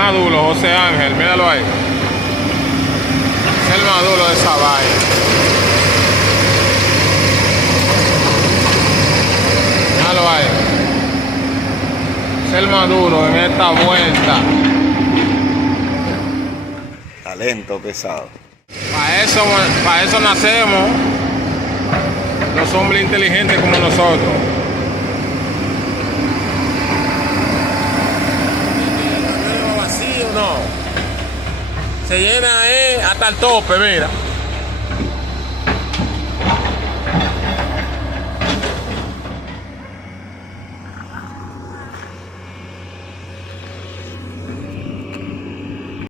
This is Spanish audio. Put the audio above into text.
más duro, José Ángel, míralo ahí. Es el más duro de esa vaina. Míralo ahí. Es el más duro en esta vuelta. Talento pesado. Para eso nacemos los hombres inteligentes como nosotros. Vacío, no. Se llena hasta el tope, mira.